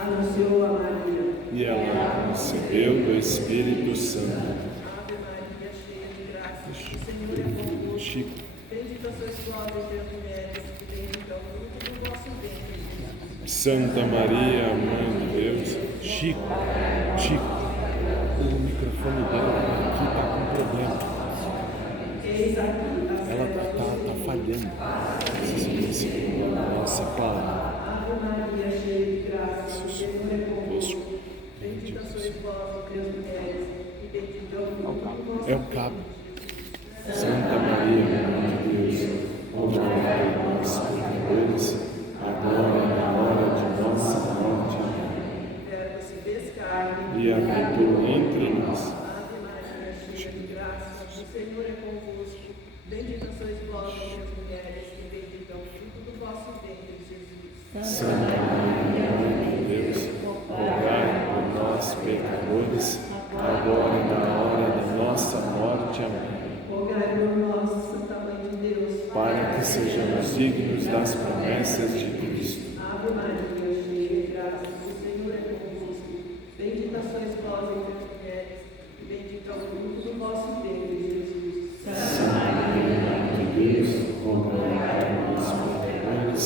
anunciou a Maria. E ela concebeu do Espírito Santo. Ave Maria, cheia de graça, o Senhor é convosco. Chico. Bendita sois vós entre as mulheres, e bendito é o fruto do vosso ventre, Jesus. Santa Maria, Mãe de Deus. Chico. O microfone dela aqui está com problema. Eis aqui a Ela está falhando. Nossa palavra. Ave Maria, cheia de graça, o Senhor é convosco. Bendita sois vós entre as mulheres, e bendito é o fruto do vosso ventre. É o cabo. Santa Maria, Mãe de Deus, rogai por nós, pecadores, agora e na hora de nossa morte. Amém. Verbo se fez carne E habitou entre nós. Ave Maria, cheia de graça, o Senhor é convosco. Bendita sois vós entre as mulheres, e bendito é o fruto do vosso ventre, Jesus. Santa Maria, Mãe de Deus, rogai por nós, pecadores, agora e na hora da nossa morte. Amém. Rogai por nós, Santa Mãe de Deus, Para que sejamos dignos das promessas de Cristo. Ave Maria, cheia de graça, o Senhor é convosco. Bendita sois vós entre as mulheres, e bendito é o fruto do vosso ventre, Jesus. Santa Maria, Mãe de Deus, rogai por nós, pecadores,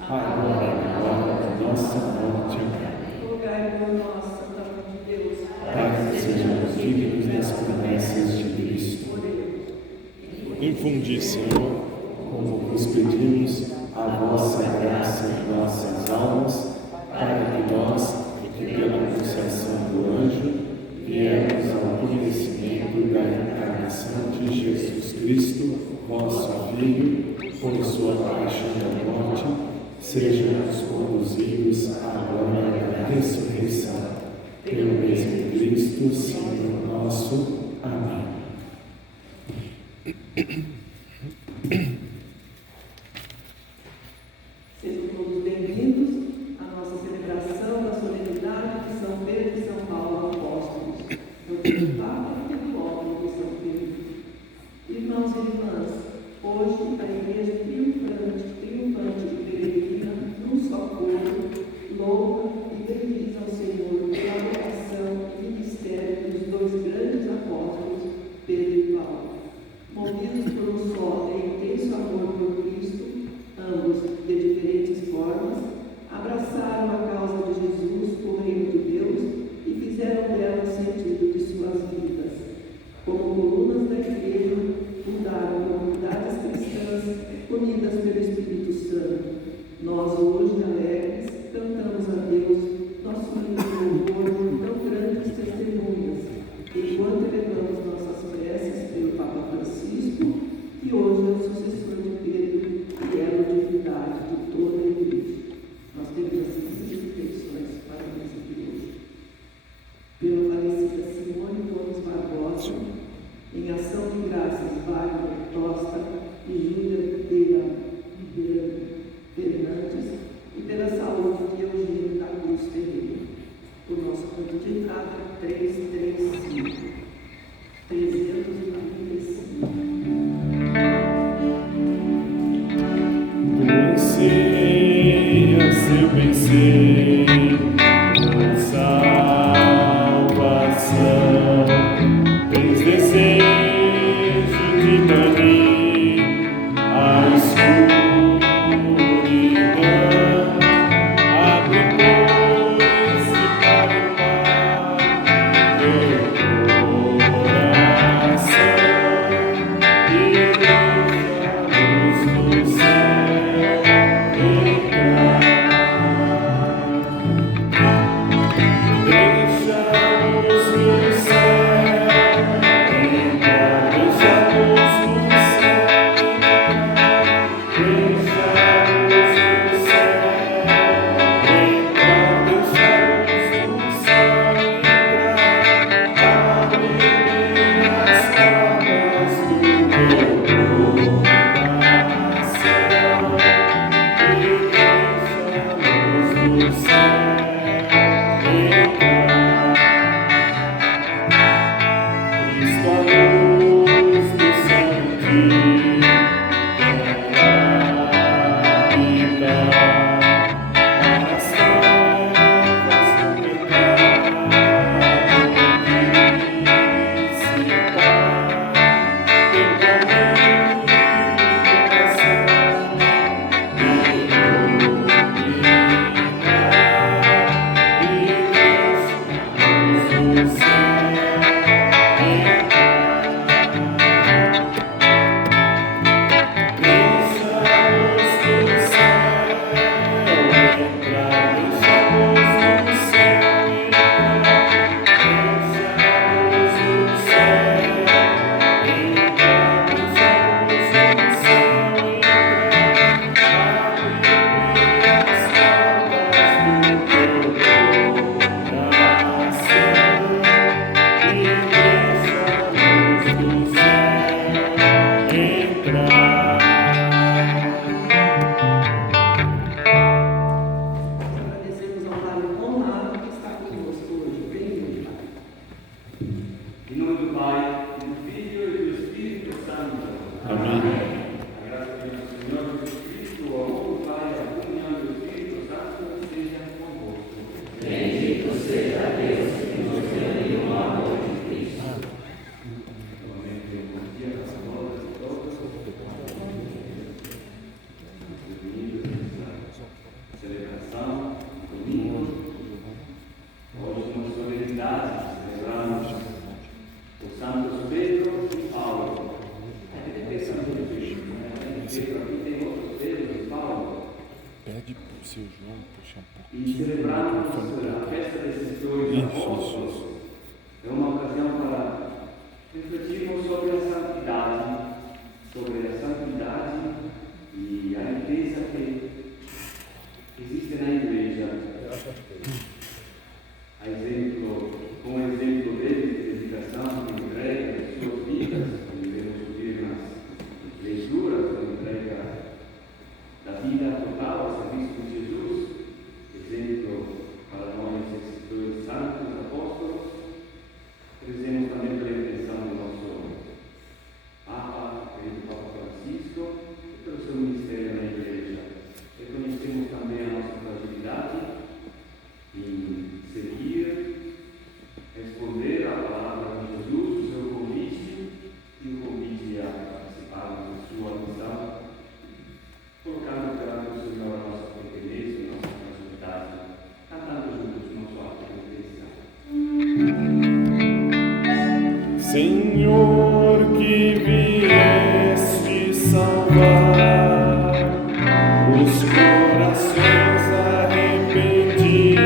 agora e na hora da nossa morte. Amém. Rogai por nós, Santa Mãe de Deus, Para que sejamos dignos das promessas de Cristo. Infundi, Senhor, como vos pedimos, a vossa graça em nossas almas, para que nós, que pela anunciação do anjo, viemos ao conhecimento da encarnação de Jesus Cristo, vosso Filho, por sua paixão e morte, sejamos conduzidos à glória da ressurreição. Pelo mesmo Cristo, Senhor nosso. Amém. Sejam todos bem-vindos à nossa celebração da solenidade de São Pedro e São Paulo apóstolos, do Papa e do óbolo de São Pedro. Irmãos e irmãs, hoje a Igreja triunfante e peregrina num só corpo, louva e bendiz ao Senhor pela vocação e ministério dos dois grandes apóstolos, Pedro e Paulo. Movidos por um só e intenso amor por Cristo, ambos, de diferentes formas, abraçaram a causa de Jesus, o reino de Deus, e fizeram dela o sentido de suas vidas. Como colunas da Igreja, fundaram comunidades cristãs unidas pelo Espírito Santo. Nós, hoje, alegres, cantamos a Deus nosso lindo louvor por tão grandes testemunhas, enquanto elevamos nossas preces pelo Papa Francisco, que hoje é o sucessor de Pedro e é a divindade de toda a Igreja. Nós temos as seguintes reflexões para nós aqui hoje. Pela falecida Simone Gomes Barbosa, em ação de graças Wagner Tosta e Júlia Ribeira Fernandes, e pela saúde de Eugênio da Cruz Ferreira. O nosso ponto de entrada 335. 335. Anseia seu bem-ser, por salvação, tens desejo de banir a escuridão, abre pois e para o teu coração e deixa a luz do céu entrar. Deixa a luz do céu entrar. Deixa a luz do céu entrar. Deixa a luz do céu entrar. Deixa a luz do céu entrar. Abre bem as portas do teu coração e deixa a luz do céu entrar. Cristo, a luz do céu em ti quer habitar, para estar Pede pro seu João puxar um E pouquinho. celebrarmos a festa desses dois apóstolos é uma ocasião para refletirmos sobre a santidade e a riqueza que existe na igreja. Com o exemplo deles, de dedicação, de entrega de suas vidas, como devemos ouvir nas leituras da entrega da vida total a serviço de Jesus, exemplo para nós esses dois santos apóstolos. Rezemos também pela intenção do nosso Papa, querido Papa Francisco, e pelo seu ministério na igreja. Reconhecemos também a nossa fragilidade em seguir, responder à palavra de Jesus, o seu convite e o convite a participarmos da sua missão, colocando perante o Senhor a nossa pequenez e a nossa fragilidade, cantando juntos nosso ato de redenção. Senhor, que vieste salvar os corações arrependidos,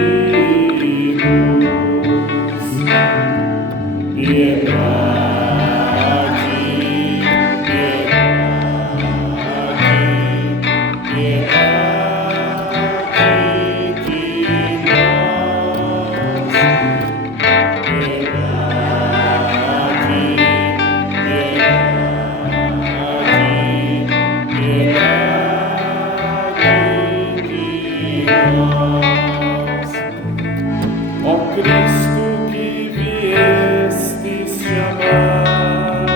ó Cristo que viestes chamar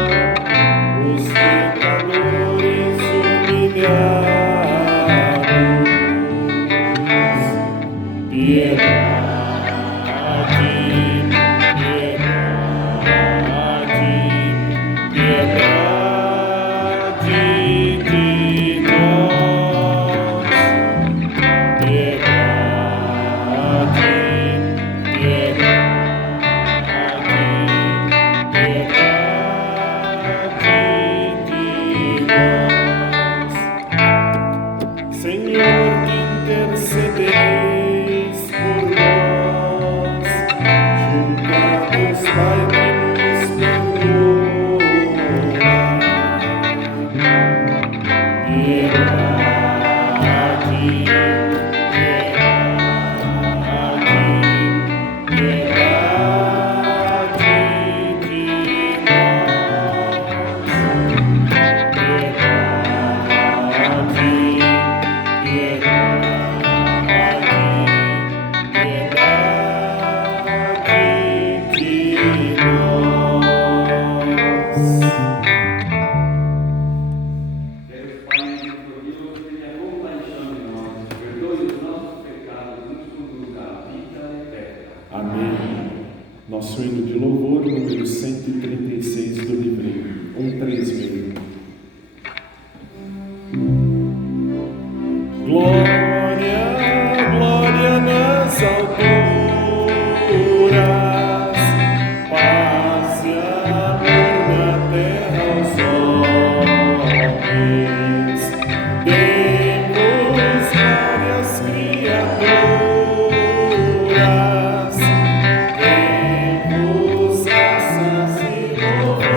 os pecadores humilhados, piedade, piedade, piedade de nós, piedade. Senhor, que intercedeis por nós, junto a Deus Pai que nos perdoa. Piedade, piedade, piedade de Deus Pai misericordioso, tenha compaixão de nós, perdoe os nossos pecados e nos conduz à vida eterna. Amém. Nosso hino de louvor, número 136 do livrinho, 136. Glória, glória nas alturas, paz e amor na terra aos homens. Demos glória às criaturas, demos graças e louvores.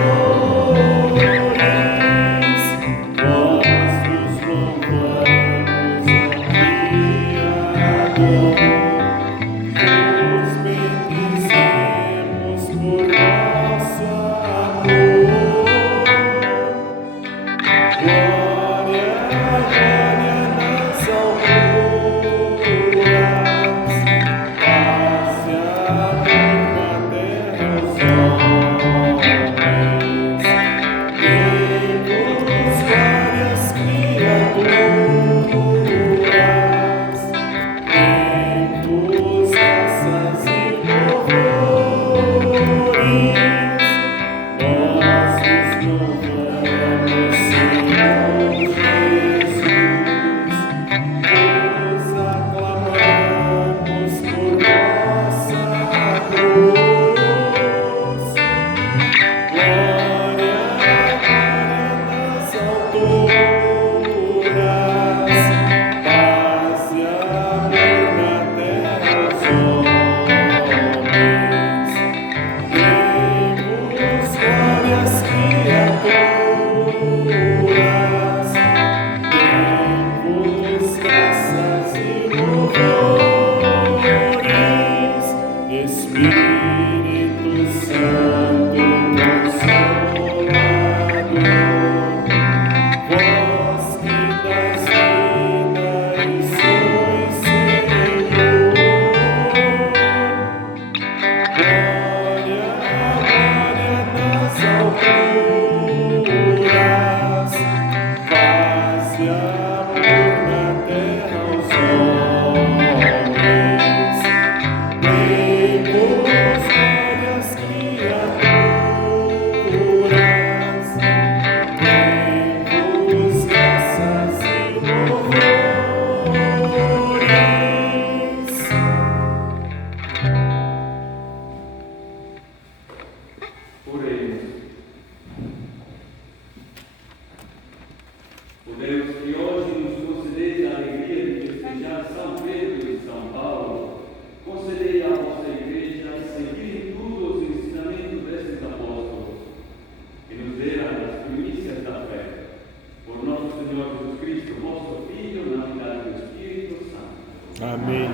Amém.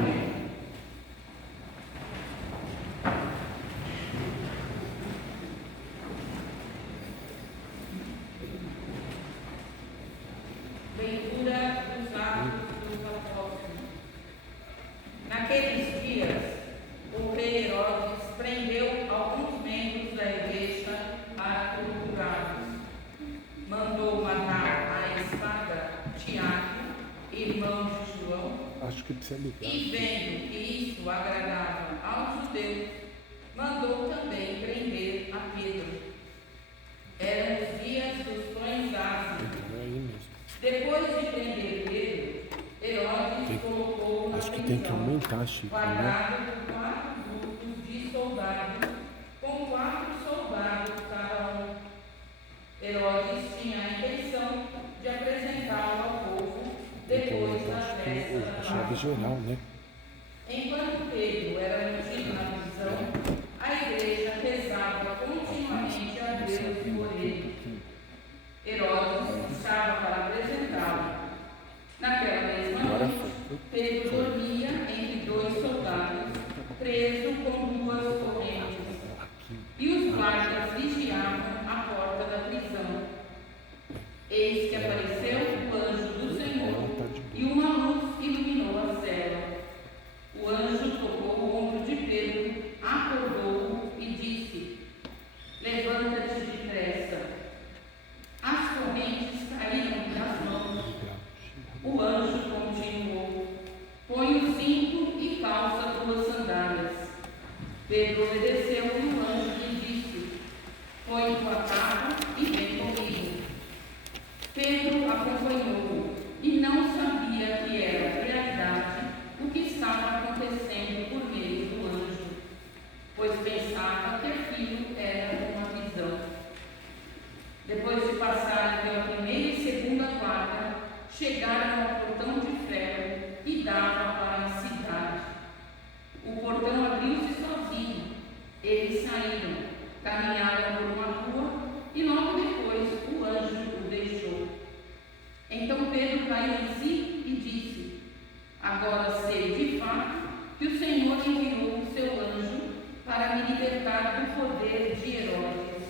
Leitura dos Atos dos Apóstolos. Naqueles dias, o rei Herodes prendeu alguns membros da igreja para torturá-los. Mandou matar à espada Tiago, irmão de João, Acho que precisa ligar. e vendo que isso agradava aos judeus, mandou também prender a Pedro. Eram os dias dos pães ázimos. É aí mesmo. Depois de prender Pedro, Herodes colocou na Acho que tem que prisão, aumentar, Chico, né? guardado por 4 grupos de soldados, com 4 soldados cada um. Herodes tinha a intenção de apresentá-lo ao povo Tem que depois aumentar, da acho que festa da a chave Páscoa. geral, né? Enquanto Pedro era mantido na prisão, a igreja rezava continuamente a Deus por ele. Herodes estava para apresentá-lo. Naquela mesma Agora noite, foi. Pedro dormia entre 2 soldados, preso com 2 correntes, e os guardas vigiavam a porta da prisão. Eis que apareceu o anjo do Senhor, e uma luz iluminou a cela. O anjo tocou o ombro de Pedro, acordou-o e disse: levanta-te depressa. As correntes caíram das mãos. O anjo continuou: põe o cinto e calça 2 sandálias. Pedro obedeceu e o anjo lhe disse: põe tua capa e vem comigo. Pedro acompanhou-o e não sabia que era realidade o que estava acontecendo por meio do anjo, pois pensava que aquilo era uma visão. Depois de passarem pela primeira e segunda guarda, chegaram ao portão de ferro e dava para a cidade. O portão abriu-se sozinho. Eles saíram, caminharam por uma rua e logo depois o anjo o deixou. Então Pedro caiu em si e disse: agora sei de fato que o Senhor enviou o seu anjo para me libertar do poder de Herodes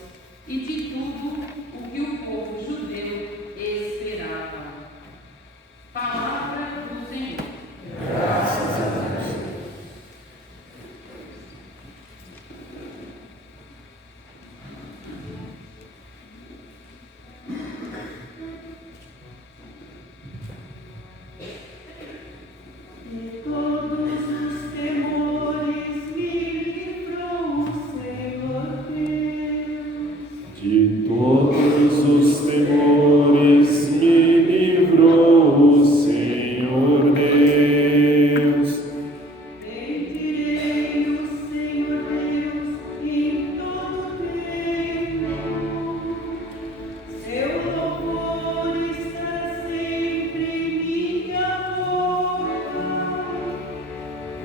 e de tudo o que o povo judeu esperava. Palavra do Senhor. Graças a Deus. De todos os temores me livrou o Senhor Deus. De todos os temores me livrou o Senhor Deus. Bendirei o Senhor Deus em todo tempo. Seu louvor está sempre em minha boca.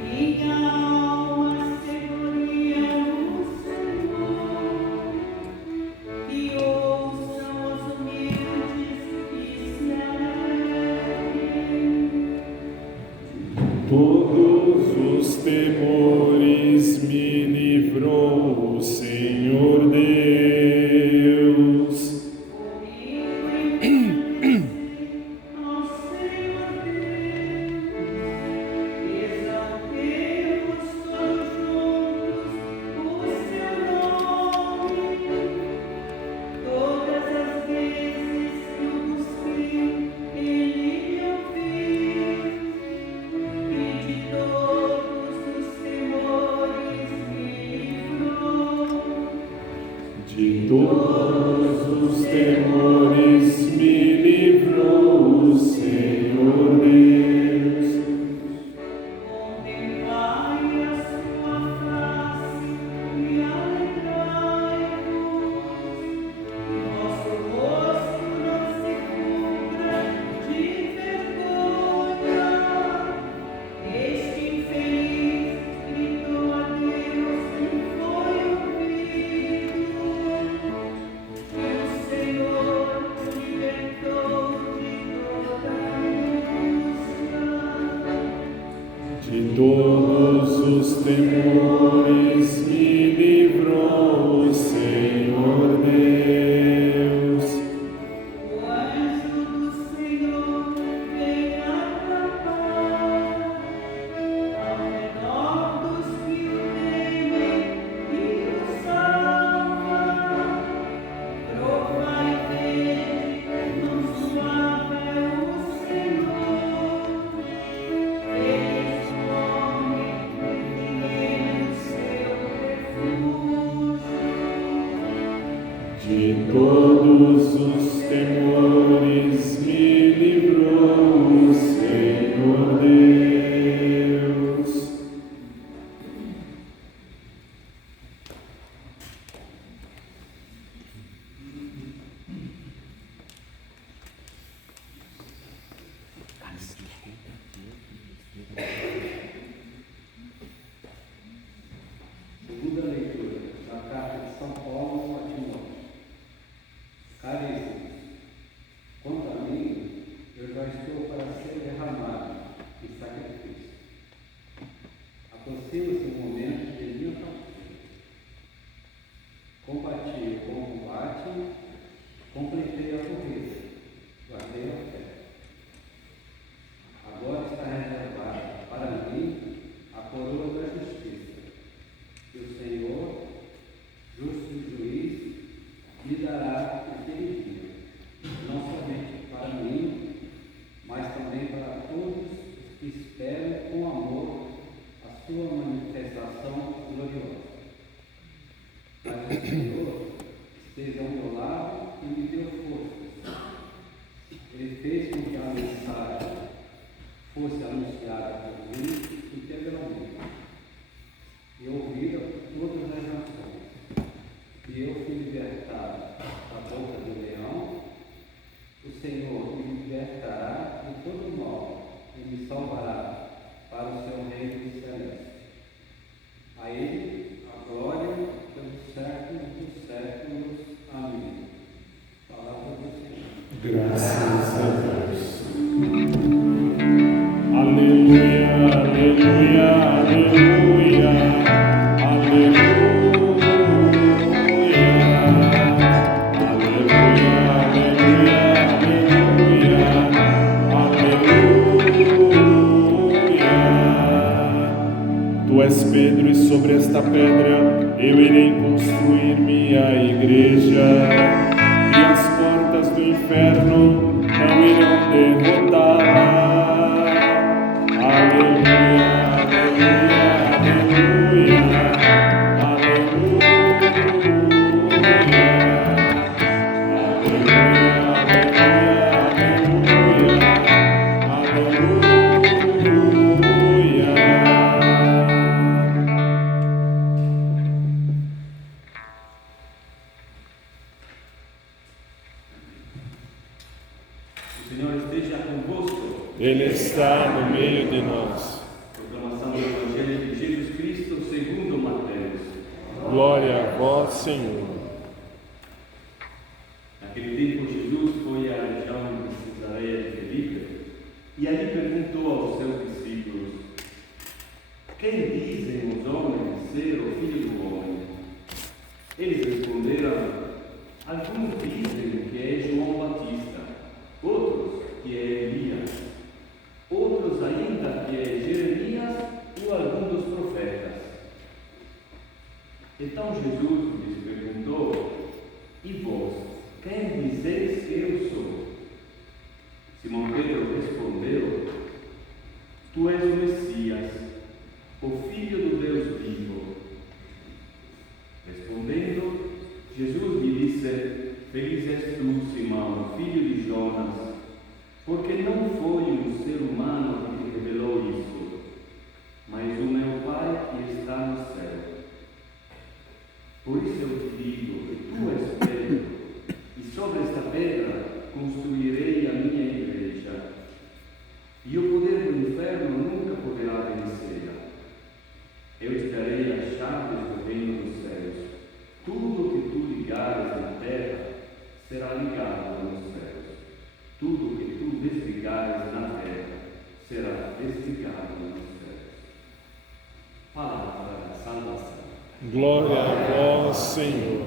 Minha alma se gloria no Senhor. Que ouçam os humildes e se alegrem. Todos os temores me livrou o Senhor Deus. Comigo engrandeci ao Senhor Deus. Exaltemos todos juntos o seu nome. Todas as vezes que o busquei, ele me ouviu. E de todos os temores me livrou. De todos os temores me livrou o Senhor Deus. Contemplai a sua face e alegrai-vos, e vosso rosto não se cubra de vergonha. Este infeliz gritou a Deus e foi ouvido. todos os temores me livrou o Senhor Deus. O anjo do Senhor vem acampar ao redor dos que o temem e o salva. Prova e vede, quão suave é o Senhor. Feliz o homem que nele o seu refúgio. De todos os temores me livrou o Senhor Deus. Segunda leitura da carta de São Paulo a Timóteo. Caríssimos, quanto a mim, eu já estou para ser derramado em sacrifício. Aproxima-se o momento de minha partida. Combati o bom combate, completei a corrida, guardei a fé. Agora está reservada para mim a coroa da justiça, que o Senhor, justo juiz, me dará naquele dia, não somente para mim, mas também para todos os que esperam com amor a sua manifestação gloriosa. Mas o Senhor esteja ao meu lado e me deu forças. Ele fez com que a mensagem fosse anunciada por mim integralmente e ouvida por todas as nações. E eu fui libertado da boca do leão. O Senhor me libertará de todo mal e me salvará para o seu reino celeste. A Ele a glória pelos séculos dos séculos. Amém. Palavra do Senhor. Graças a Deus. Aleluia, aleluia, aleluia, aleluia, aleluia, aleluia, aleluia. Tu és Pedro, e sobre esta pedra eu irei construir minha igreja, e as portas do inferno não irão derrotá-la. Aleluia, aleluia, aleluia, aleluia, O Senhor esteja convosco. Ele está no meio de nós. Proclamação do Evangelho de Jesus Cristo segundo Mateus. Glória a vós, Senhor. Naquele tempo, Jesus foi à região de Cesareia de Filipe e ali perguntou aos seus discípulos: quem dizem os homens ser o Filho do Homem? Eles responderam: alguns dizem que é João Batista, outros que é Elias, outros ainda que é Jeremias ou algum dos profetas. Então Jesus lhes perguntou: e vós, quem dizeis que eu sou? Simão Pedro respondeu: tu és o Messias, o Filho do Deus vivo. Respondendo, Jesus lhe disse: feliz és tu, Simão, filho de Jonas, porque não foi um ser humano que te revelou isso, mas o meu Pai que está no céu. Por isso eu te digo que tu és Pedro, e sobre esta pedra construirei a minha igreja, e o poder do inferno nunca poderá vencê-la. Eu te darei as chaves do reino dos céus. Tudo o que tu ligares na terra será ligado nos céus. Tudo o que tu desligares na terra será desligado nos céus. Glória a vós, Senhor.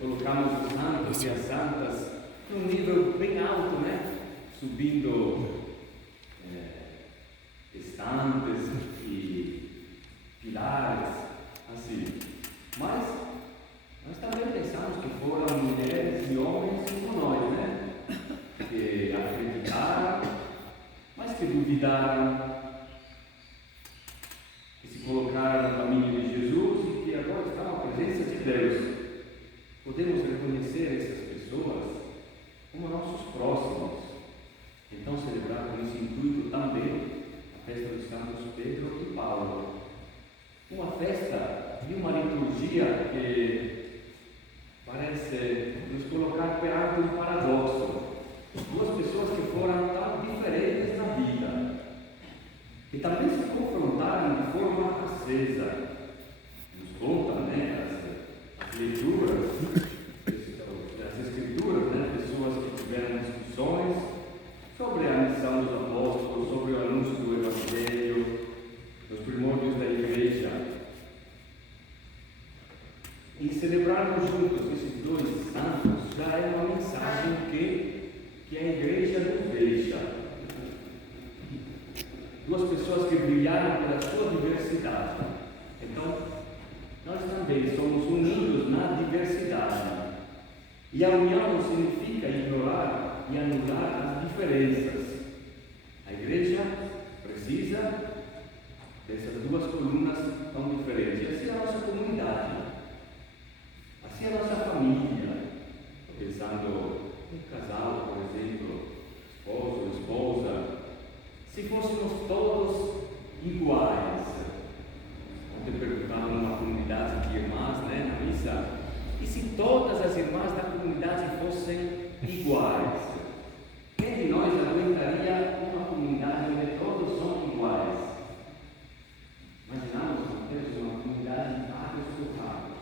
Colocamos os santos e as santas num nível bem alto, né? Subindo estantes e pilares, assim. Mas nós também pensamos que foram mulheres e homens como nós, né? Que acreditaram, mas que duvidaram, que se colocaram no caminho de Jesus e que agora estão na presença de Deus. Podemos reconhecer essas pessoas como nossos próximos. Então, celebrar com esse intuito também a festa dos Santos Pedro e Paulo. Uma festa e uma liturgia que parece nos colocar perante um paradoxo. Duas pessoas que foram tão diferentes na vida, que também se confrontaram de forma acesa. Nos contam, né, as leituras das Escrituras, né, pessoas que tiveram discussões sobre a missão dos apóstolos, sobre o anúncio do Evangelho, dos primórdios da Igreja. E celebrarmos juntos esses dois santos já é uma mensagem que a Igreja nos deixa. Duas pessoas que brilharam pela sua diversidade. Então, nós também somos unidos na diversidade. E a união não significa ignorar e anular as diferenças. A Igreja precisa dessas duas colunas tão diferentes. E assim é a nossa comunidade. Assim é a nossa família. Pensando em casal, por exemplo, esposo, esposa. Se fôssemos todos iguais, ontem perguntava numa comunidade de irmãs, né, na missa, e se todas as irmãs da comunidade fossem iguais? Quem de nós aguentaria uma comunidade onde todos são iguais? Imaginamos que temos uma comunidade de padres corrados.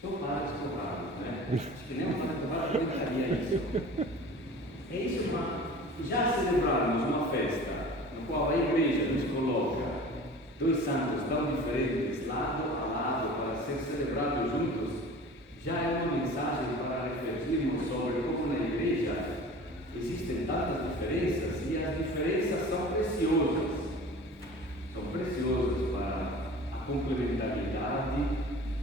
São padres corrados, né? Acho que nem um padre corrado aguentaria isso. É isso, já celebrarmos uma festa no qual a Igreja nos coloca dois santos tão diferentes, lado a lado, para ser celebrados juntos, já é uma mensagem para refletirmos sobre como na Igreja existem tantas diferenças e as diferenças são preciosas. São preciosas para a complementariedade,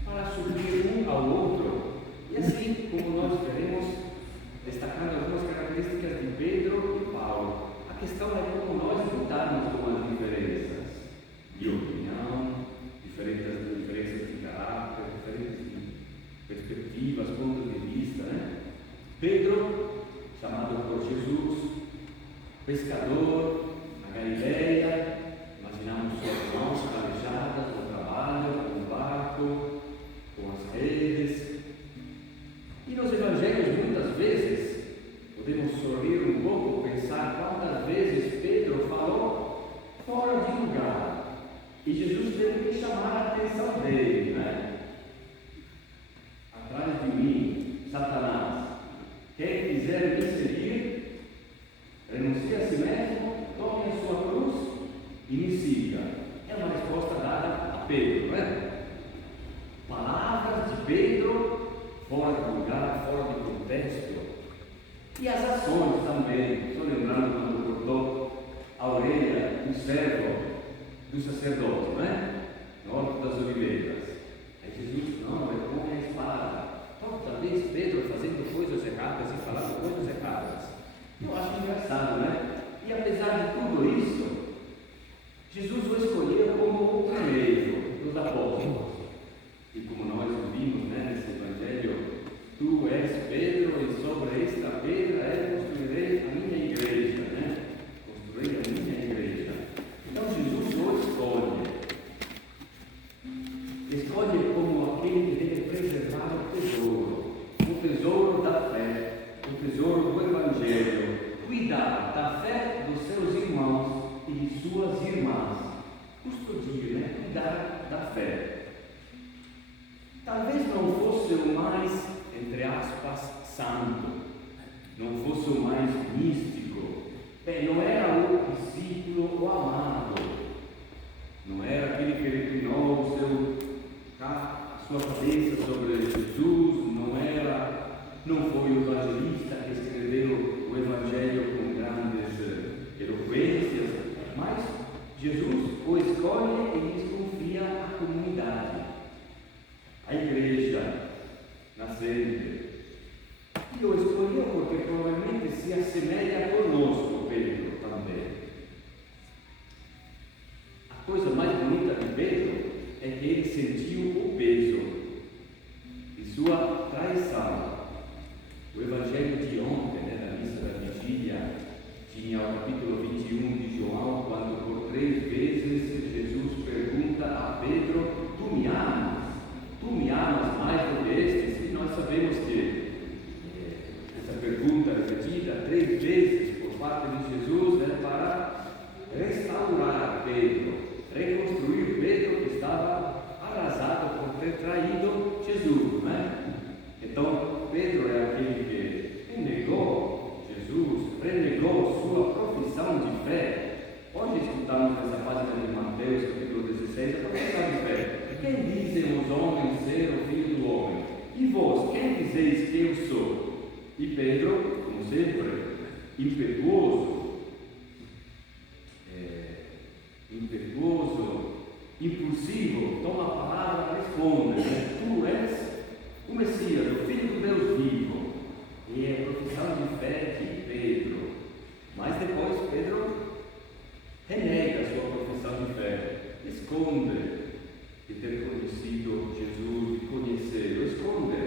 para suprir um ao outro. E assim, como nós veremos, destacando algumas características de Pedro e Paulo, a questão é como nós lutarmos com as diferenças de opinião, diferenças de caráter, diferentes perspectivas, pontos de vista, né? Pedro, chamado por Jesus, pescador, na Galileia, imaginamos suas mãos calejadas no trabalho, com o barco, com as redes. E nos evangelhos, muitas vezes, podemos sorrir um pouco, pensar quantas vezes Pedro falou fora de lugar. E Jesus teve que chamar a atenção dele, né? Atrás de mim, Satanás. Quem quiser me seguir, renuncie a si mesmo, tome a sua cruz e me siga. É uma resposta dada Pedro, não é? Palavras de Pedro fora de lugar, fora de contexto. E as ações também. Estou lembrando quando cortou a orelha do servo do sacerdote, não é? No Horto das Oliveiras. Aí Jesus, não, põe a espada. Toda vez Pedro fazendo coisas erradas e falando coisas erradas. Eu acho engraçado, né? E apesar de tudo isso, Jesus o escolheu como o primeiro dos apóstolos. E como nós ouvimos, né, nesse Evangelho, tu és Pedro e sobre esta pedra eu construirei a minha igreja, né? Construirei a minha igreja. Então Jesus o escolhe como aquele que deve preservar o tesouro da fé, o tesouro do Evangelho, cuidar da fé dos seus irmãos e de suas irmãs, custodia, né? Cuidar da fé. Talvez não fosse o mais, entre aspas, santo, não fosse o mais místico, não era o discípulo, o amado, não era aquele que reclinou a sua cabeça sobre Jesus, não foi o evangelista que escreveu o Evangelho com grandes eloquências, mas Jesus o escolhe e lhes confia a comunidade, a igreja nascente. E o escolheu porque provavelmente se assemelha conosco, Pedro, também. A coisa mais bonita de Pedro é que ele sentiu o peso de sua traição. O Evangelho de ontem, né, na missa da vigília, tinha o capítulo 21 de João, quando por 3 vezes Jesus pergunta a Pedro: tu me amas? Tu me amas mais do que estes? E nós sabemos que essa pergunta repetida 3 vezes por parte de Jesus é para restaurar Pedro, reconstruir Pedro que estava arrasado por ter traído Jesus, não é? Então Pedro é aquele que renegou Jesus, renegou sua profissão de fé. Hoje escutamos nessa página de Mateus, capítulo 16, a profissão de fé. Quem dizem os homens ser o Filho do Homem? E vós, quem dizeis que eu sou? E Pedro, como sempre, impetuoso, impulsivo, toma a palavra e responde: tu és o Messias, o Filho do Deus vivo. E é a profissão de fé de Pedro. Mas depois Pedro renega a sua profissão de fé, esconde de ter conhecido Jesus, de conhecê-lo, esconde,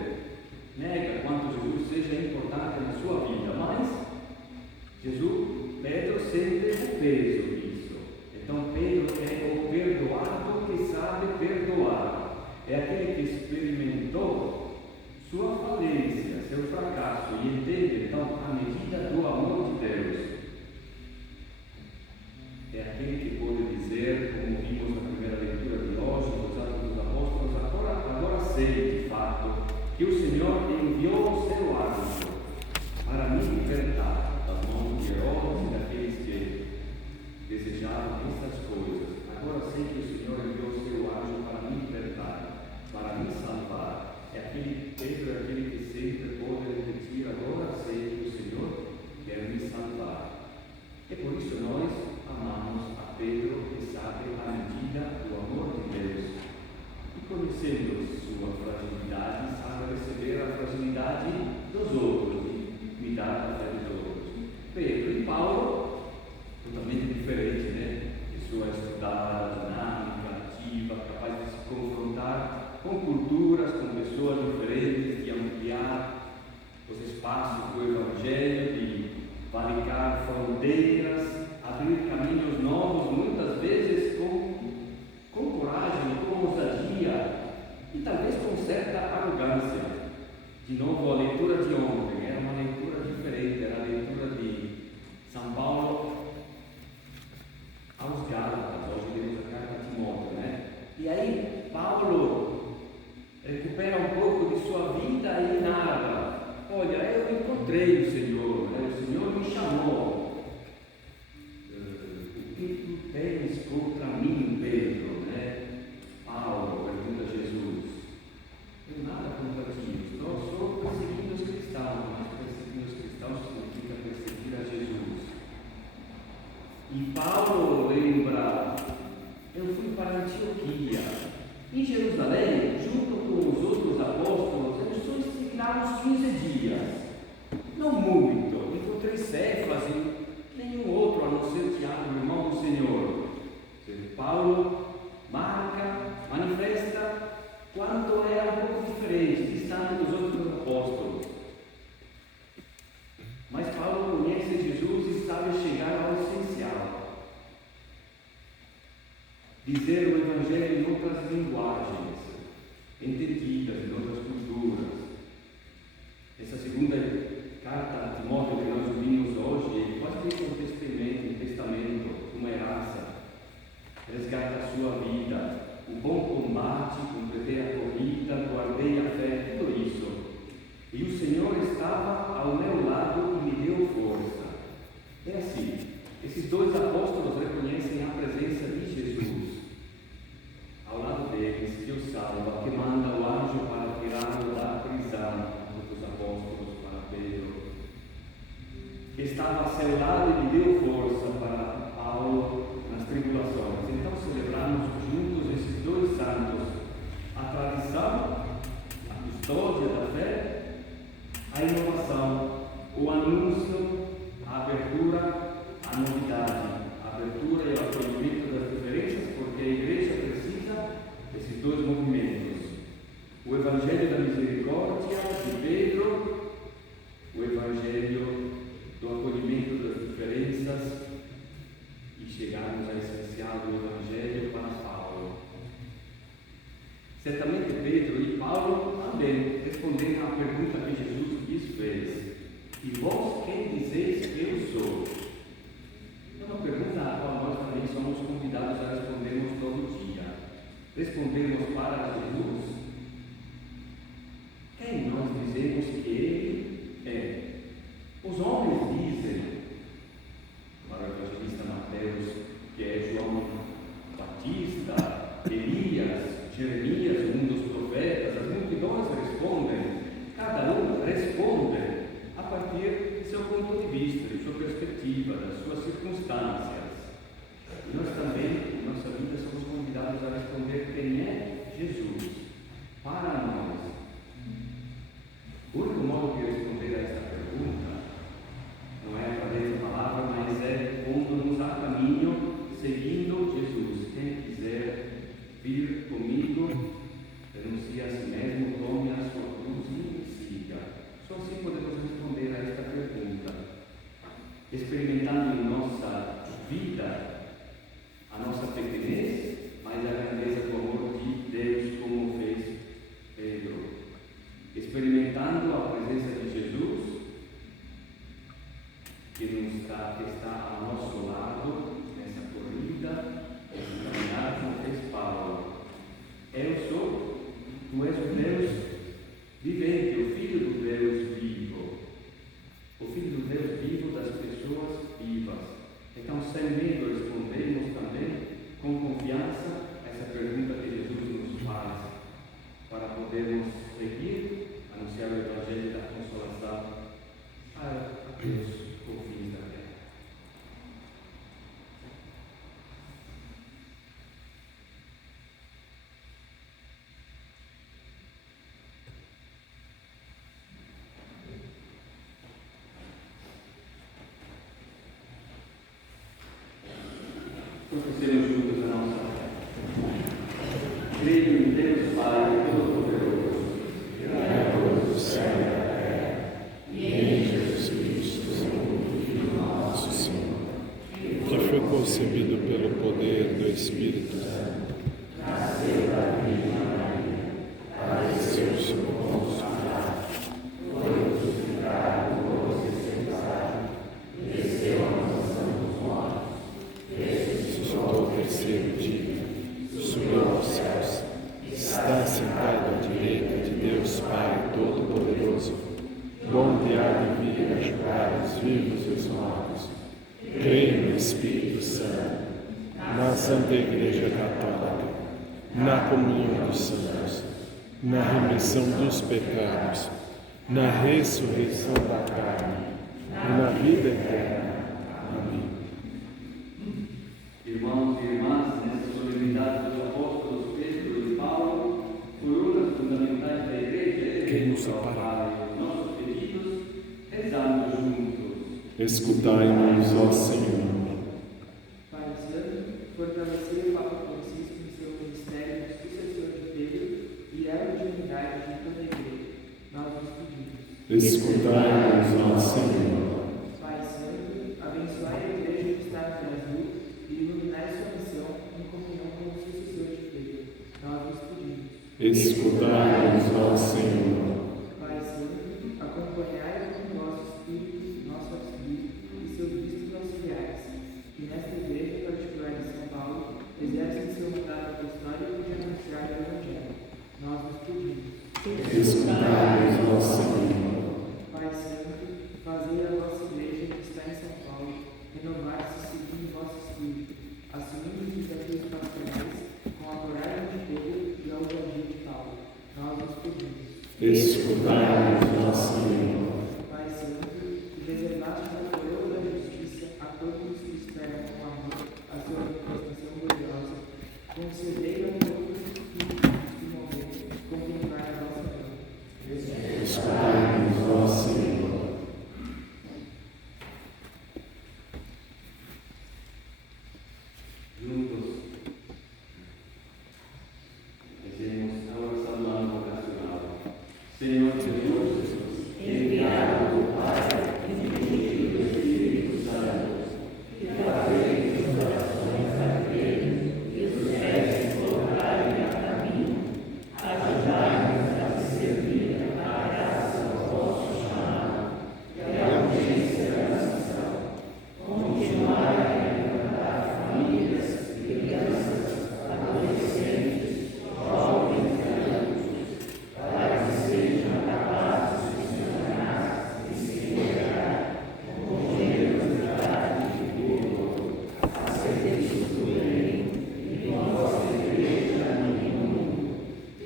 nega quanto Jesus seja importante na sua vida, mas Pedro sente o peso disso. Então Pedro é o perdoado que sabe perdoar, é aquele que experimentou sua falência, seu fracasso e entende então a medida do amor de Deus. É aquele que pode dizer, como vimos na primeira leitura de hoje, dos Atos dos Apóstolos: agora sei de fato que o Senhor enviou o seu anjo para me libertar das mãos de Herodes e daqueles que desejavam essas coisas. Agora sei que o Senhor enviou o seu anjo para me libertar, para me salvar. É aquele Pedro, é aquele que sempre pode repetir: agora sei que o Senhor quer me salvar. E por isso nós amamos a Pedro, que sabe a medida do amor de Deus. E conhecendo sua fragilidade, sabe receber a fragilidade dos outros e cuidar da fé dos outros. Pedro e Paulo, totalmente diferente, né? Pessoa estudada, dinâmica, ativa, capaz de se confrontar com culturas, com pessoas diferentes, de ampliar os espaços do Evangelho, de varicar fronteiras, abrir caminhos novos, muitas vezes com coragem, com ousadia e talvez com certa arrogância. De novo, a leitura de ontem era uma leitura diferente, era a leitura de São Paulo aos Gálatas. Hoje lemos a carta a Timóteo, né? E aí Paulo recupera um pouco de sua vida e narra: olha, eu encontrei o Senhor, né? O Senhor me chamou. O que tu tens contra mim, Pedro, né? E Paulo lembra: eu fui para Antioquia. Em Jerusalém, junto com os outros apóstolos, eu estou lá uns 15 dias. Não muito. Encontrei Cefas e nenhum outro, a não ser Tiago, irmão do Senhor. Paulo marca, manifesta quanto é um pouco diferente, distante dos outros apóstolos. Mas Paulo conhece Jesus e sabe chegar ao essencial. Dizer o Evangelho em outras linguagens, entendidas em outras culturas. Essa segunda carta a Timóteo que nós vimos hoje, quase que um testamento, uma herança. Resgata a sua vida, o bom combate, completei a corrida, guardei a fé, tudo isso. E o Senhor estava ao meu lado e me deu força. É assim, esses dois apóstolos reconhecem a presença de Jesus ao lado deles, que o salva, que manda o anjo para tirá-lo da prisão, dos apóstolos para Pedro, que estava ao seu lado e me deu força para Paulo nas tribulações. Então celebramos juntos esses dois santos, a tradição, a custódia da fé, a inovação, o anúncio, a abertura, a novidade, a abertura e o acolhimento das diferenças, porque a igreja precisa desses dois movimentos: o Evangelho da misericórdia de Pedro, o Evangelho do acolhimento das diferenças, e chegarmos ao essencial do Evangelho para Paulo. Certamente Pedro e Paulo também responderam à pergunta que Jesus lhes fez: e vós quem dizeis que eu sou? É uma pergunta à qual nós também somos convidados a respondermos todo dia. Respondemos para Jesus: quem nós dizemos que Ele é? Os homens dizem, para o evangelista Mateus, que é João Batista, Elias, Jeremias, um dos profetas. As multidões respondem, cada um responde a partir do seu ponto de vista, de sua perspectiva, das suas circunstâncias. E nós também, em nossa vida, somos convidados a responder quem é Jesus para nós. O único modo de responder a esta pergunta não é através da palavra, mas é pondo-nos a caminho, seguindo Jesus. Quem quiser vir comigo, renuncie a si mesmo, tome a sua cruz e me siga. Só assim podemos responder a esta pergunta, experimentando em nossa vida a nossa pequenez, mas a grandeza do amor de Deus, como fez Pedro. Experimentando a presença de Jesus, que está ao nosso lado nessa corrida, nessa caminhada, como fez Paulo. Eu sou, tu és o Deus vivente, o Filho do Deus vivo, o Filho do Deus vivo das pessoas vivas. Então, sem medo, respondemos também com confiança essa pergunta que Jesus nos faz, para podermos seguir, anunciar o Evangelho da consolação a Deus, confins da terra. Professemos juntos a nossa fé. Creio em Deus Pai Todo-Poderoso, Criador do céu e da terra, e em Jesus Cristo, seu Filho nosso Senhor, que foi concebido pelo poder do Espírito Santo, nasceu da Virgem Maria, padeceu sob Pôncio Pilatos, foi crucificado, morto e sepultado, desceu à mansão dos mortos, ressuscitou ao terceiro dia, subiu aos céus, está sentado à direita de Deus Pai Todo-Poderoso, onde há de vir a julgar os vivos e os mortos. creio no Espírito Santo, na Santa Igreja Católica, na comunhão dos santos, na remissão dos pecados, na ressurreição da carne e na vida eterna. Amém. separar. Nossos pedidos, rezando juntos. Escutai-nos, ó Senhor. Pai Santo, fortalecer o Papa Francisco em seu ministério de sucessor de Pedro e aerodinamidade de toda a Igreja. Nós vos pedimos. Escutai-nos, ó Senhor. Pai Santo, abençoai a Igreja que está no Brasil e iluminai sua missão em comunhão com o sucessor de Pedro. Nós vos pedimos. Escutai-nos, ó Senhor. Pai Santo, acompanhai com nossos espíritos, nosso arcebispo e seus bispos auxiliares, que nesta Igreja particular de São Paulo exercem seu mandato apostólico de anunciar o Evangelho. Nós vos pedimos. Escutai-nos, ó Senhor. Pai Santo, fazei a vossa Igreja que está em São Paulo renovar-se segundo o vosso Espírito, assumindo os desafios pastorais com a coragem de Pedro e a ousadia de Paulo. Nós vos pedimos. Escutai-nos, ó Senhor. Pai Santo, que reservaste na coroa da justiça a todos os que esperam com amor a sua manifestação gloriosa, concedei a todos os que morreram contemplar a vossa glória. Escutai-nos, ó Senhor. Juntos, rezemos a oração vocacional. Senhor Jesus, enviado do Pai e do Filho e do Espírito Santo, que fazeis os corações daqueles e os pés colocarem a caminho, ajudai-nos a servir a graça do vosso chamado e a urgência da missão. Continuai a levantar famílias, crianças, adolescentes, jovens e adultos, para que sejam capazes de se tornar e se entregar com generosidade e vigor a serviço do bem e de vossa Igreja no mundo.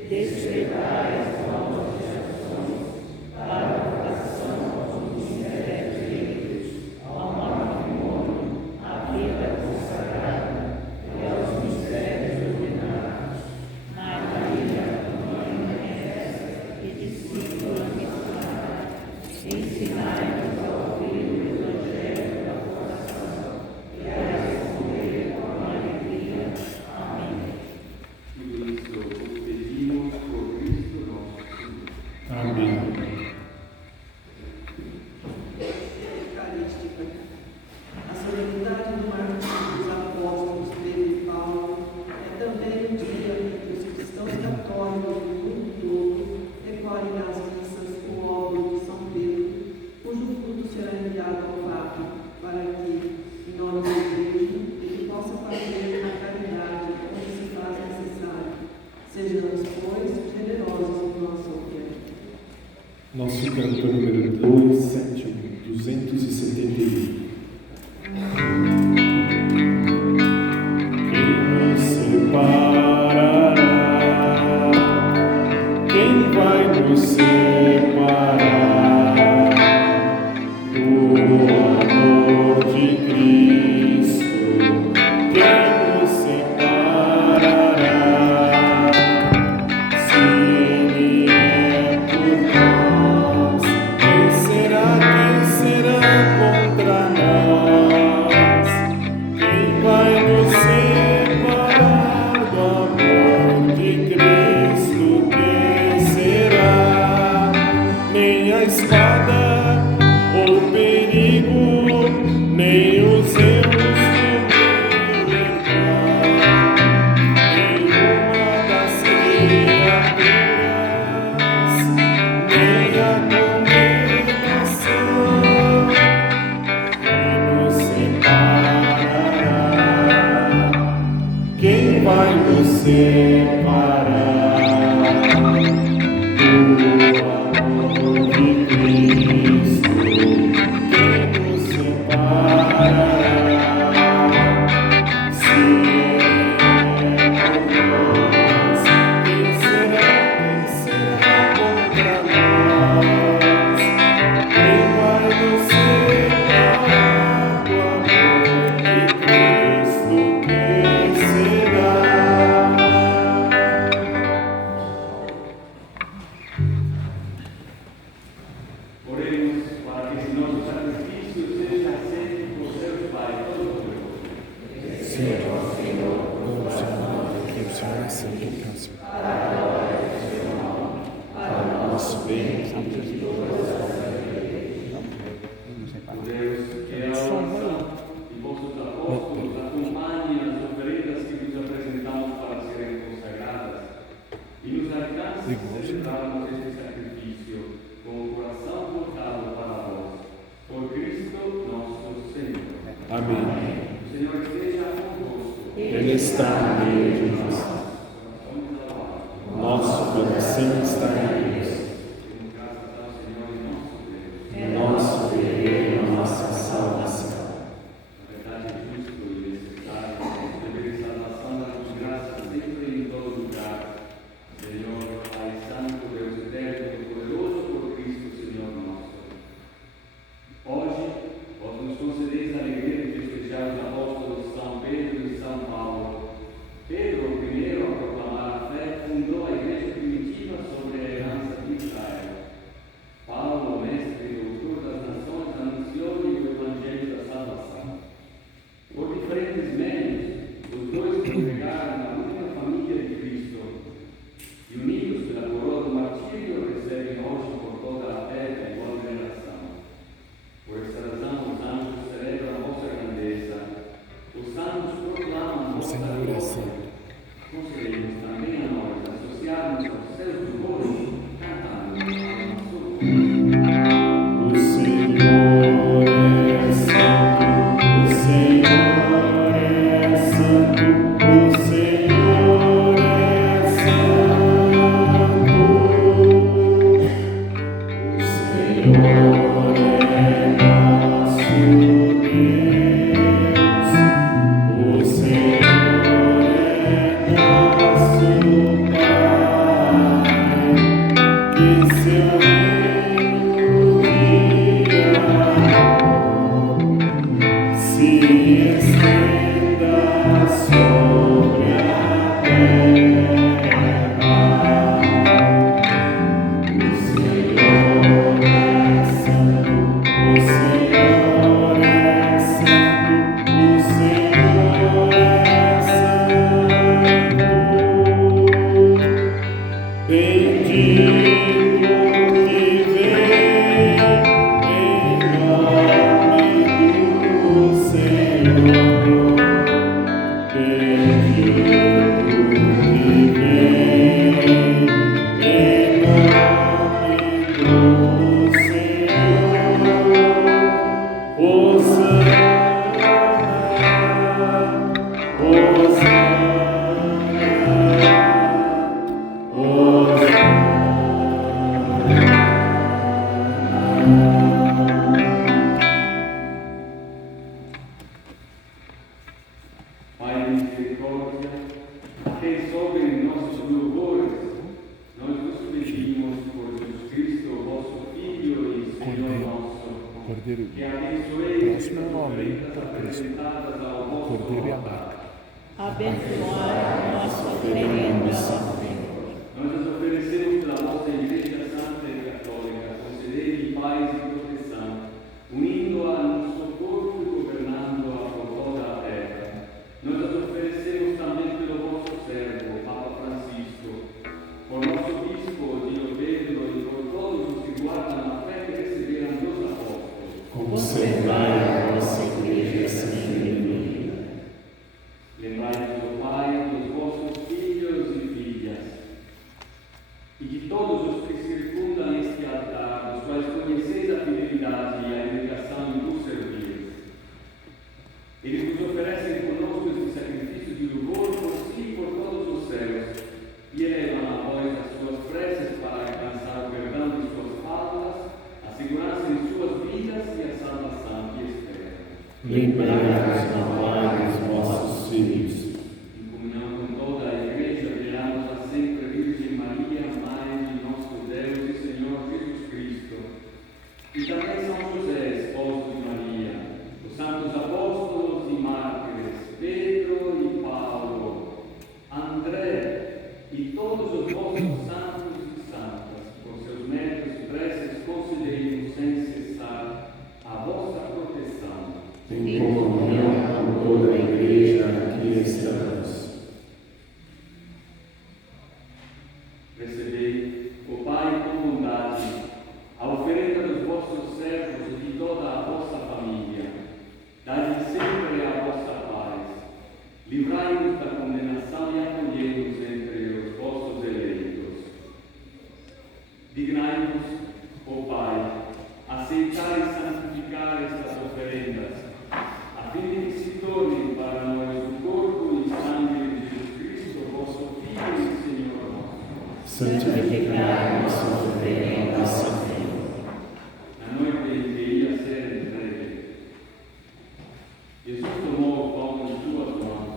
Despertai as novas gerações para a vocação aos ministérios feitos, ao matrimônio, à vida consagrada e aos mistérios ordenados. Maria, Mãe honesta e discípula missionária, ensinai-nos a ouvir o Evangelho da vocação e a responder com alegria. Amém. Tudo isso o pedimos por Cristo nosso Senhor. Amém. Eucarística. A solenidade do martírio dos apóstolos Pedro e Paulo é também um dia em que os cristãos católicos do mundo todo recolhem às missas o óbolo de São Pedro, cujo fruto será enviado ao Papa, para que, em nome da Igreja, ele possa fazer a caridade onde se faz necessário. Sejamos, pois, generosos no nosso oferta. Nosso canto número 271. Quem nos separará? Quem vai nos separar do amor de Cristo? Quem nos separará? Se Ele é por nós, quem será contra nós? Quem vai nos separar do amor de Cristo? Quem será? Nem a espada ou o perigo, nem os erros do meu irmão, nenhuma das criaturas, nem a condenação que nos separará. Quem vai nos separar do amor de Cristo? Quem nos separará? Se Ele é por nós, quem será contra nós? Quem vai nos separar do amor de Cristo? Quem será? Senhor, que o Senhor é santo, para o nosso bem. Deus, que é a oração e vossos apóstolos acompanhem as oferendas que vos apresentamos para serem consagradas e nos alcance a celebrarmos este sacrifício com o coração voltado para vós. Por Cristo nosso Senhor. Amém. O Senhor esteja convosco. Ele está no meio de nós. Nosso coração está em Deus. Demos graças ao Senhor e nosso Deus. Nosso guerreiro e nossa salvação. Na verdade, é justo e necessário receber salvação, darmos graças sempre e em todo lugar. Senhor, Pai Santo, Deus eterno e poderoso, por Cristo, Senhor nosso. Hoje, vós nos concedeis a alegria de festejar os apóstolos São Pedro e São Paulo. Pedro, o primeiro a proclamar a fé, fundou a igreja primitiva sobre a herança de Israel. Paulo, mestre e doutor das nações, anunciou-lhe o evangelho da salvação. Por diferentes meios, os dois congregaram na única família de Cristo e, unidos pela coroa do martírio, recebem hoje por toda a terra a igual veneração. Por essa razão, os anjos celebram a vossa grandeza, os santos proclamam a vossa glória. Concedemos também a nós associarmos aos seus louvores, cantando a nossa O Senhor é santo, o Senhor é santo, o Senhor é santo. O Senhor é nosso Deus, o Senhor é nosso Pai, que seu reino se estenda sobre a terra. O Senhor é santo, o Senhor é santo, o Senhor é santo. Bendito que vem em nome do Senhor. Bendito que vem em nome do Senhor. Hosana, Hosana, Hosana. Pai de misericórdia, que sobre nossos louvores, nós vos pedimos por Jesus Cristo, vosso Filho e Senhor nosso, Cordeiro, que abençoeis próximo estas nome ofertas para Cristo. apresentadas ao vosso Cordeiro e a altar. barca. Abençoai a nossa oferenda, ó Senhor. Nós nos oferecemos pela vossa Igreja Santa e Católica, concedei-lhe paz e proteção, unindo-a no socorro e governando-a por toda a terra. Nós nos oferecemos também pelo vosso servo, Papa Francisco, por nosso Bispo Dio Pedro e por todos os que guardam a fé que receberam dos apóstolos. Conservai a vossa igreja santa e unida. Lembrai-vos, ó Pai, dos vossos filhos e filhas, e de todos os que circundam este altar, dos quais conheceis a Livrai-nos da condenação e acolhei-nos entre os vossos eleitos. Dignai-vos, ó Pai, aceitar e santificar estas oferendas, a fim de que se tornem para nós o corpo e sangue de Jesus Cristo, vosso Filho e Senhor nosso. Santificai nossas oferendas, Senhor. Na noite em que ia ser entregue, Jesus tomou o pão em suas mãos,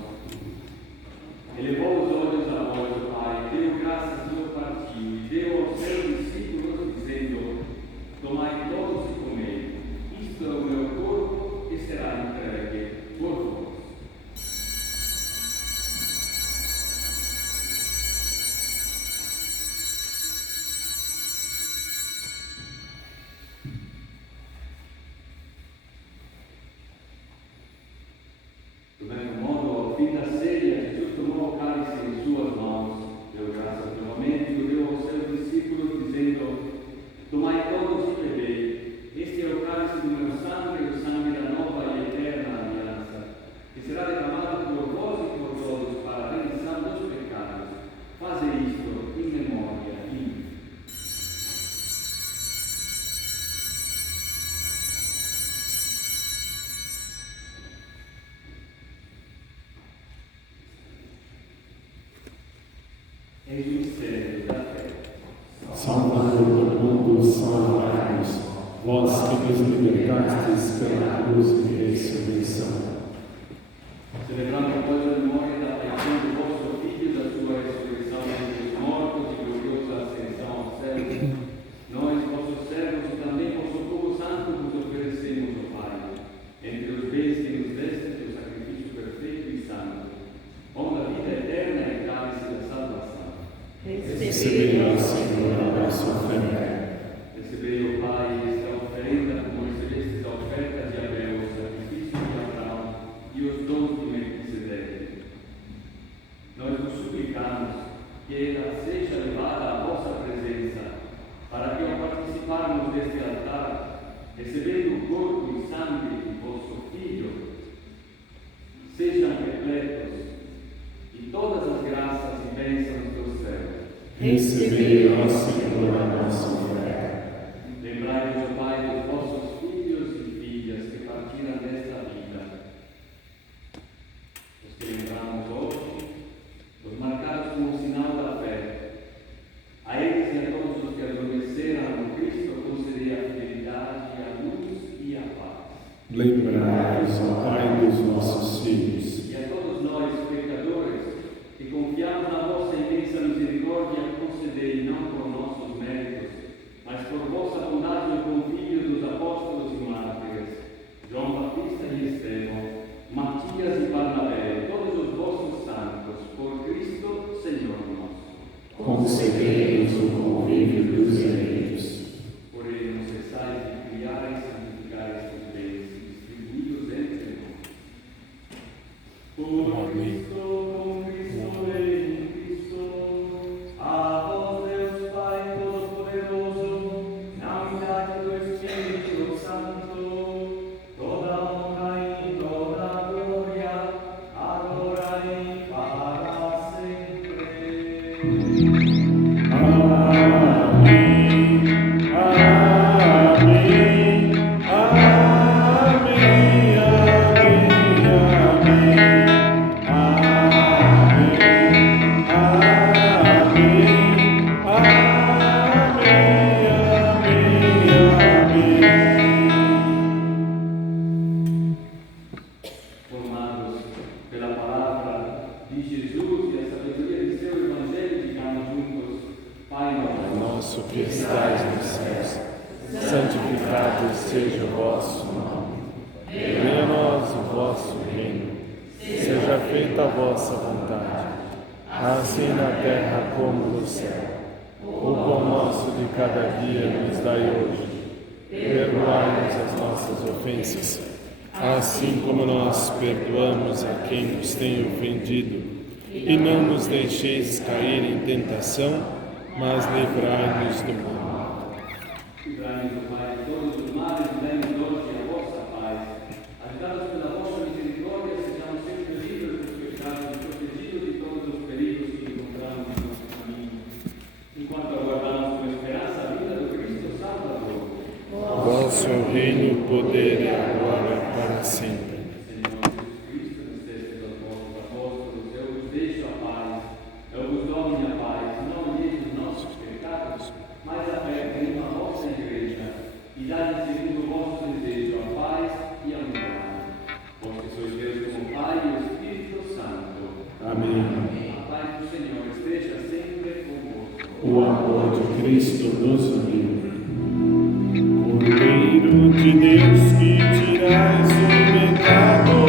elevou os olhos a vós, Pai, deu graças e o partiu, e deu aos seus discípulos, dizendo: Tomai todos e comei, isto é o meu corpo que será entregue por vós. Do mesmo modo, ao fim da ceia, Jesus tomou o cálice em suas mãos, deu graças novamente e o deu aos seus discípulos, dizendo: Tomai todos e bebei, este é o cálice do meu sangue, o sangue da nova e eterna aliança, que será derramado por vós e por todos para a remissão dos pecados. Fazei isto em memória de mim. Eis o mistério da fé. Salvador do mundo, salvai-nos, vós que nos libertastes pela cruz e ressurreição. Celebrando, pois, a memória da paixão do vosso Filho, da sua ressurreição entre os mortos e gloriosa ascensão aos céus, nós, vossos servos e também vosso povo santo, vos oferecemos, ó Pai, entre os bens que nos deste do sacrifício perfeito e santo, pão da vida eterna e cálice da salvação. Recebei, ó Senhor, a nossa oferta. Recebei, ó Pai, esta oferenda como recebestes a oferta de Abel, o sacrifício de Abraão e os dons de Melquisedeque. Nós vos suplicamos que ela seja levada à vossa presença, para que, ao participarmos deste altar, recebendo o corpo e sangue de vosso Filho, sejam repletos de todas as graças e bênçãos do céu. Recebei, ó Senhor, a nossa oferta. Lembrai-vos, ó Pai, dos vossos filhos e filhas que partiram desta vida. Os que lembramos hoje, os marcados como sinal da fé. A eles e a todos os que adormeceram no Cristo, concedei a fidelidade, a luz e a paz. Lembrai-vos, ó Pai, dos nossos filhos. E a todos nós, pecadores, que confiamos na vossa imensa misericórdia, concedei não por nossos méritos, mas por vossa bondade o convívio dos apóstolos e mártires, João Batista e Estevão, Matias e Barnabé, todos os vossos santos, por Cristo, Senhor nosso. Concedei-nos o convívio dos eleitos. Por ele não cessais de criar e santificar estes bens, distribuídos entre nós. Por Cristo, com Cristo e em Cristo, a vós Deus Pai Todo-Poderoso, na unidade do Espírito Santo, toda honra e toda glória, agora e para sempre. Amém. Amém. Amém. Formados pela palavra de Jesus e a sabedoria de seu Evangelho, ficamos juntos. Pai Nosso que estais nos céus, santificado seja o vosso nome. Venha a nós o vosso reino. Seja feita a vossa vontade, assim na terra como no céu. O pão nosso de cada dia nos dai hoje. Perdoai-nos as nossas ofensas, assim como nós perdoamos a quem nos tem ofendido. E não nos deixeis cair em tentação, mas livrai-nos do mal. Livrai-nos, Pai, de todos os males e dai-nos hoje a vossa paz. Ajudados pela vossa misericórdia, sejamos sempre livres dos pecados poder e a glória para sempre. Senhor Jesus Cristo, nos textos dos vossos apóstolos, eu vos deixo a paz, eu vos dou minha paz, não olheis os nossos pecados, mas apertem a vossa igreja, e dai segundo o vosso desejo a paz e a unidade. Vós que sois Deus como Pai e o Espírito Santo. Amém. A paz do Senhor esteja sempre convosco. O amor de Cristo nos uniu. Cordeiro de Deus que tirais o pecado do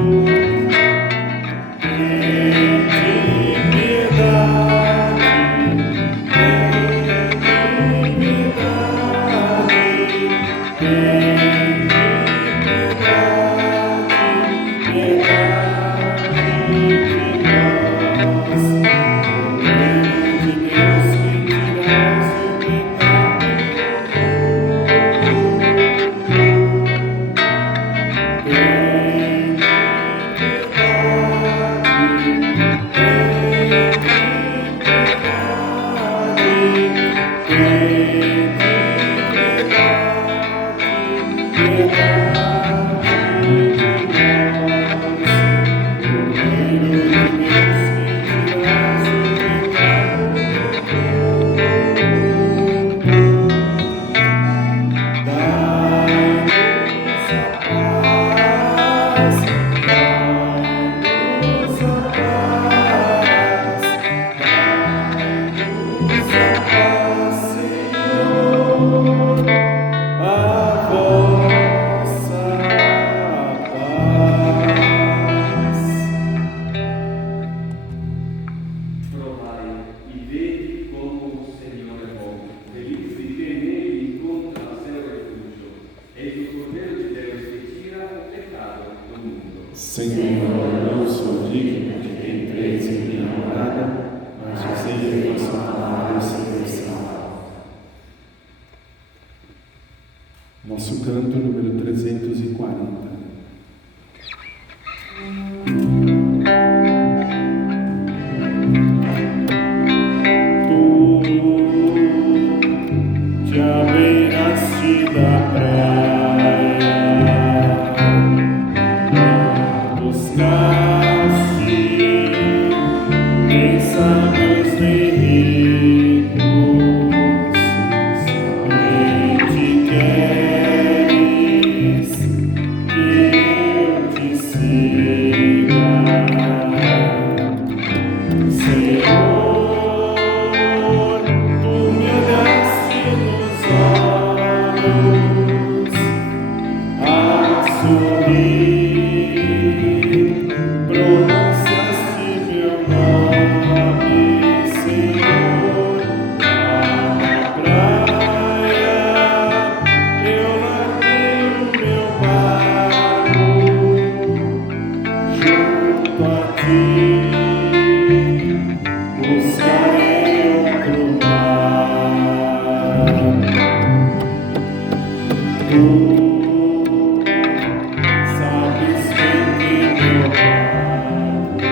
mundo, tende piedade, Senhor, não sou digno de que entreis em minha morada, mas dizei a vossa palavra sem salvar. Nosso canto número 340. Tu te abeiraste da praia, nem sábios nem ricos, nem te queres que eu te siga, Senhor, tu me olhaste nos olhos a sorrir. Pronunciaste meu nome, Senhor, na praia. Eu larguei o meu barco junto a ti, buscarei outro mar. Tu sabes bem que meu barco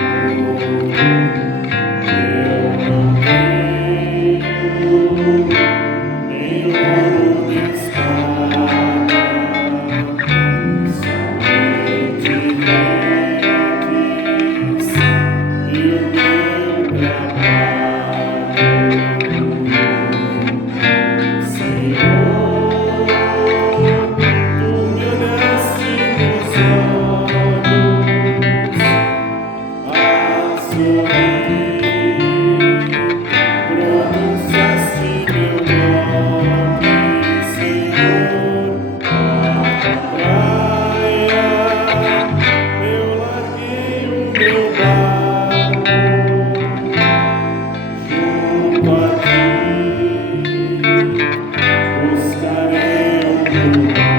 eu não tenho nem ouro nem espada, somente redes e o meu trabalho. Senhor, tu me olhaste nos olhos a sorrir, pronunciaste meu nome, Senhor, na praia. Eu larguei o meu barco junto a ti, buscarei outro mar.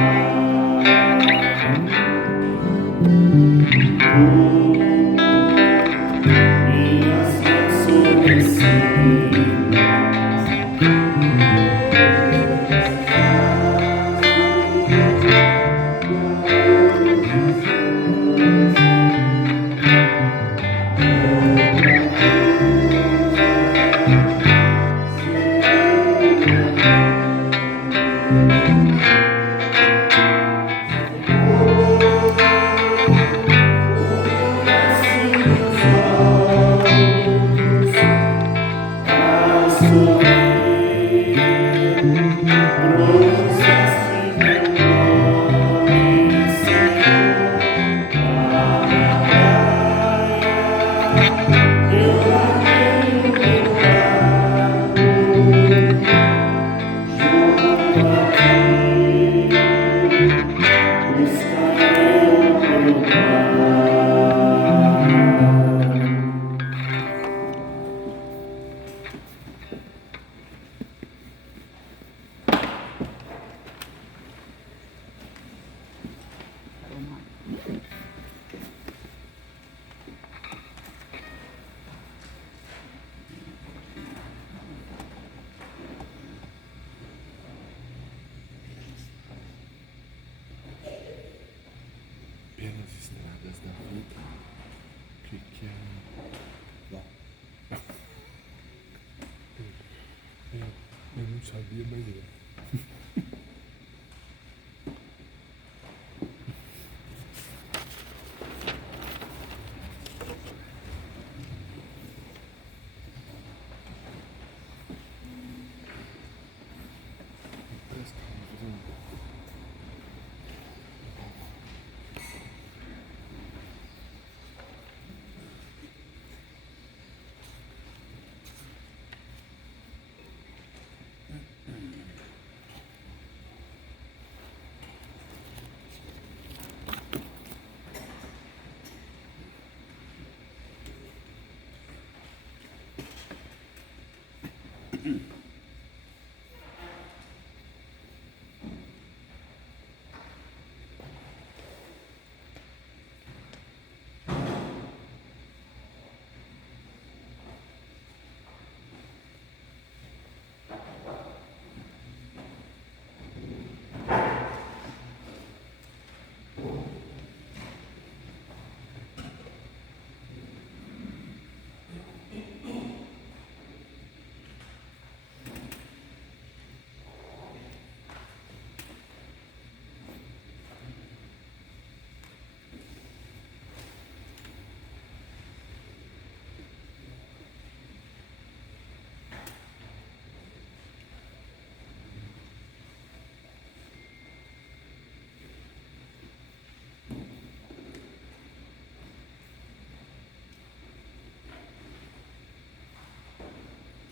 Minhas canções Pelas estradas da vida, que é... Eu não sabia, mas é.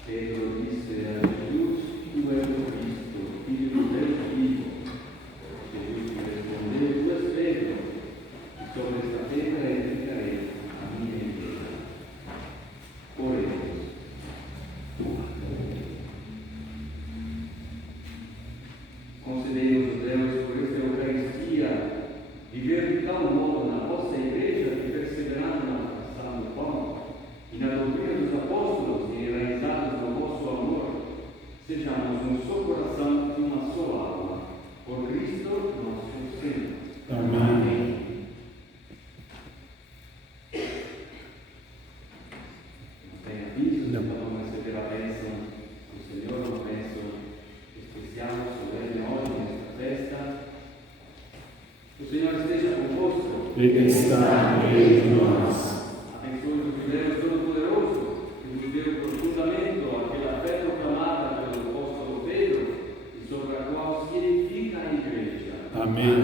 Pedro disse a Jesus: Tu és o Cristo, Filho do Deus vivo. Jesus lhe respondeu: Tu és Pedro, e sobre esta pedra edificarei a minha igreja. Oremos. Concedei-nos, Deus, por esta Eucaristia, viver de tal modo na vossa igreja que, perseverando na fração do pão e na doutrina dos apóstolos e enraizados no vosso amor, sejamos um só coração e uma só alma. Por Cristo nosso Senhor. Amém. Não tem aviso, então vamos receber a bênção do Senhor, uma bênção especial, solene hoje, nesta festa. O Senhor esteja convosco. Ele está no meio de nós. Abençoe-nos o Deus Todo-Poderoso, que nos deu por fundamento aquela fé proclamada pelo apóstolo Pedro e sobre a qual se edifica a igreja. Amém.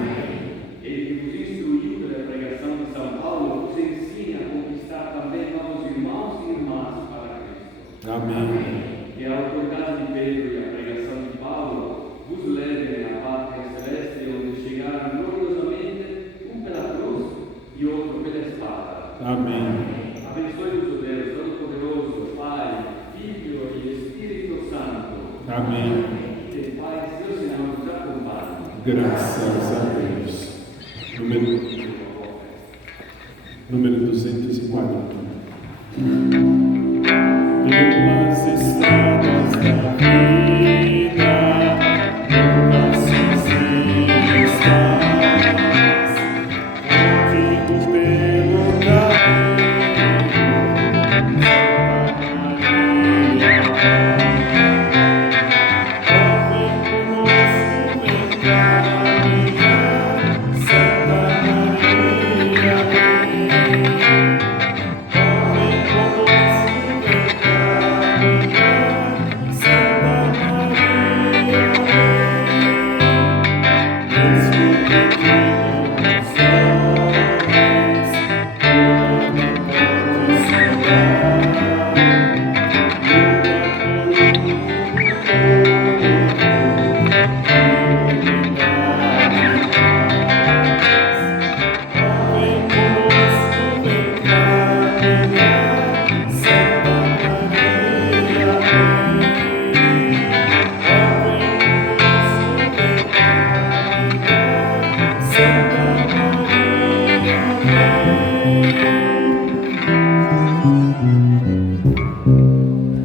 Ele que vos instruiu pela pregação de São Paulo, vos ensina a conquistar também novos irmãos e irmãs para Cristo. Amém. Que a autoridade de Pedro e a pregação de Paulo vos levem à pátria celeste, onde chegaram gloriosamente, um pela cruz e outro pela espada. Amém. Abençoe-vos o Deus Todo-Poderoso, Pai, Filho e Espírito Santo. Amém. Que Pai, Deus Senhor, nos acompanhe. Graças a Deus. Número 240.